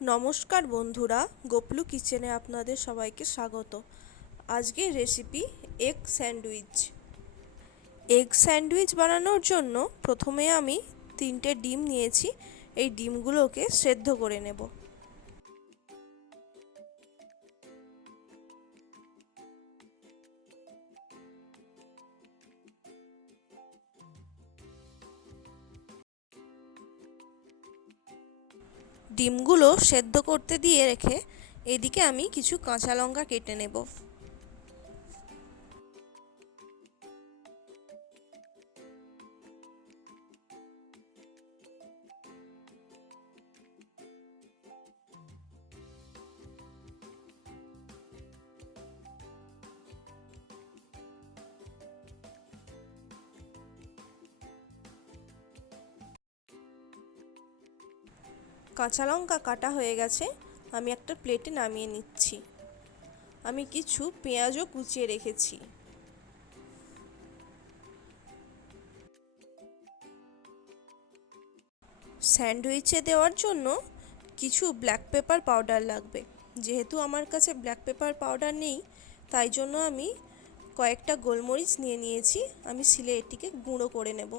নমস্কার বন্ধুরা, গোপলু কিচেনে আপনাদের সবাইকে স্বাগত। আজকের recipe egg sandwich. Egg sandwich বানানোর জন্য প্রথমে আমি 3টে ডিম নিয়েছি। এই ডিমগুলোকে সেদ্ধ করে নেব। ডিমগুলো সেদ্ধ করতে দিয়ে রেখে এদিকে আমি কিছু কাঁচা লঙ্কা কেটে নেব। কাঁচা লঙ্কা কাটা হয়ে গেছে, আমি একটা প্লেটে নামিয়ে নিচ্ছি। আমি কিছু পেঁয়াজও কুচিয়ে রেখেছি। স্যান্ডউইচে দেওয়ার জন্য কিছু ব্ল্যাক পেপার পাউডার লাগবে। যেহেতু আমার কাছে ব্ল্যাক পেপার পাউডার নেই, তাই জন্য আমি কয়েকটা গোলমরিচ নিয়ে নিয়েছি। আমি শিলে এটিকে গুঁড়ো করে নেব।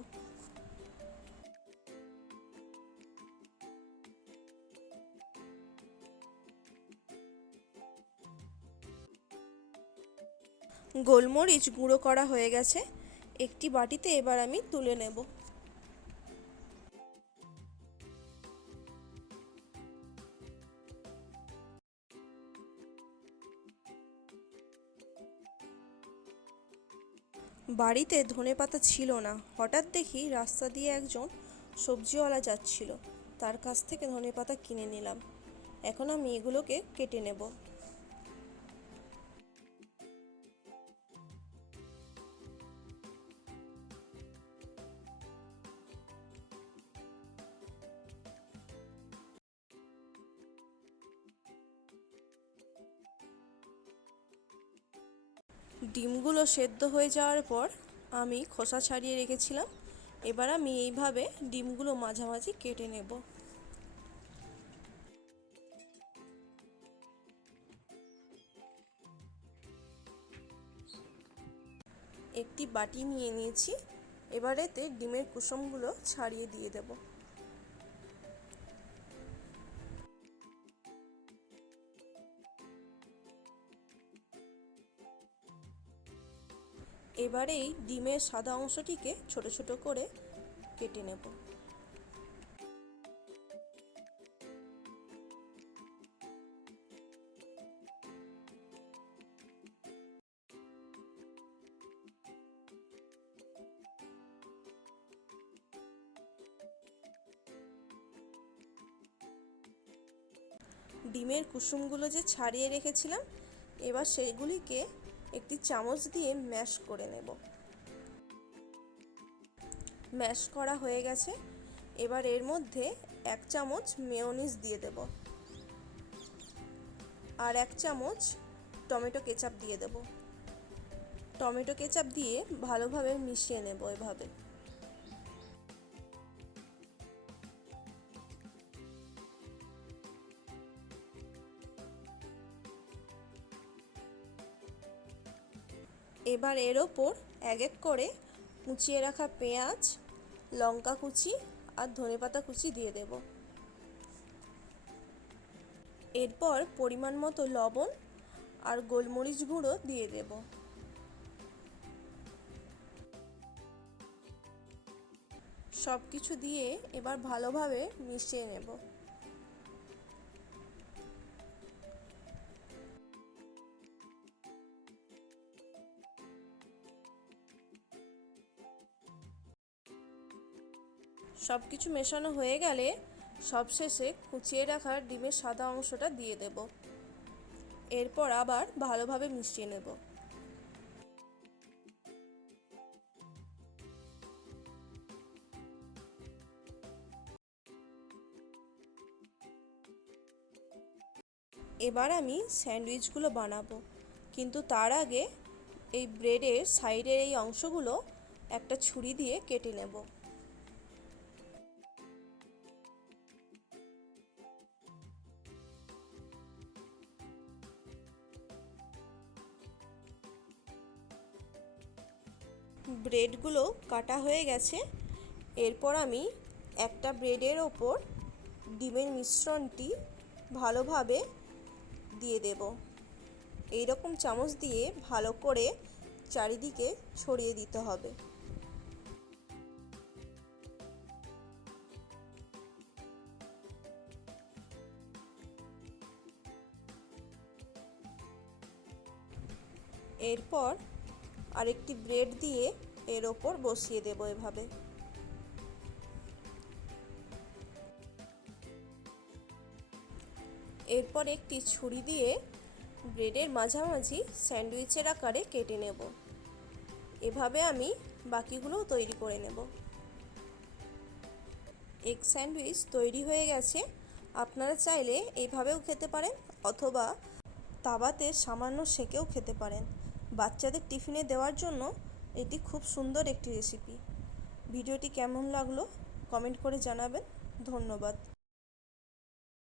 গোলমরিচ গুঁড়ো করা হয়ে গেছে, একটি বাটিতে এবার আমি তুলে নেব। বাড়িতে ধনেপাতা ছিল না, হঠাৎ দেখি রাস্তা দিয়ে একজন সবজিওয়ালা যাচ্ছিল, তার কাছ থেকে ধনেপাতা কিনে নিলাম। এখন আমি এগুলোকে কেটে নেব। ডিমগুলো সেদ্ধ হয়ে যাওয়ার পর আমি খোসা ছাড়িয়ে রেখেছিলাম। এবার আমি এইভাবে ডিমগুলো মাঝামাঝি কেটে নেব। একটি বাটি নিয়ে নিয়েছি, এবার এতে ডিমের কুসুমগুলো ছাড়িয়ে দিয়ে দেব। এবারে এই ডিমের সাদা অংশটিকে ছোট ছোট করে কেটে নেব। ডিমের কুসুমগুলো যে ছাড়িয়ে রেখেছিলাম, এবার সেগুলিকে একটি চামচ দিয়ে ম্যাশ করে নেব। ম্যাশ করা হয়ে গেছে, এবার এর মধ্যে 1 চামচ মেয়োনিজ দিয়ে দেব আর 1 চামচ টমেটো কেচাপ দিয়ে দেব। টমেটো কেচাপ দিয়ে ভালোভাবে মিশিয়ে নেব। এভাবে এবার এর ওপর এক এক করে কুচিয়ে রাখা পেঁয়াজ, লঙ্কা কুচি আর ধনেপাতা কুচি দিয়ে দেব। এরপর পরিমাণ মতো লবণ আর গোলমরিচ গুঁড়ো দিয়ে দেব। সব কিছু দিয়ে এবার ভালোভাবে মিশিয়ে নেব। সব কিছু মেশানো হয়ে গেলে সবশেষে কুচিয়ে রাখা ডিমের সাদা অংশটা দিয়ে দেব। এরপর আবার ভালোভাবে মিশিয়ে নেব। এবার আমি স্যান্ডউইচগুলো বানাবো, কিন্তু তার আগে এই ব্রেডের সাইডের এই অংশগুলো একটা ছুরি দিয়ে কেটে নেব। ব্রেডগুলো কাটা হয়ে গেছে। এরপর আমি একটা ব্রেডের ওপর ডিমের মিশ্রণটি ভালোভাবে দিয়ে দেব। এই রকম চামচ দিয়ে ভালো করে চারিদিকে ছড়িয়ে দিতে হবে। এরপর আরেকটি ব্রেড দিয়ে এর ওপর বসিয়ে দেব এভাবে। এরপর একটি ছুরি দিয়ে ব্রেডের মাঝামাঝি স্যান্ডউইচের আকারে কেটে নেব। এভাবে আমি বাকিগুলোও তৈরি করে নেব। এগ স্যান্ডউইচ তৈরি হয়ে গেছে। আপনারা চাইলে এইভাবেও খেতে পারেন অথবা তাওয়াতে সামান্য সেকেও খেতে পারেন। বাচ্চাদের টিফিনে দেওয়ার জন্য এটি খুব সুন্দর একটি রেসিপি। ভিডিওটি কেমন লাগলো কমেন্ট করে জানাবেন। ধন্যবাদ।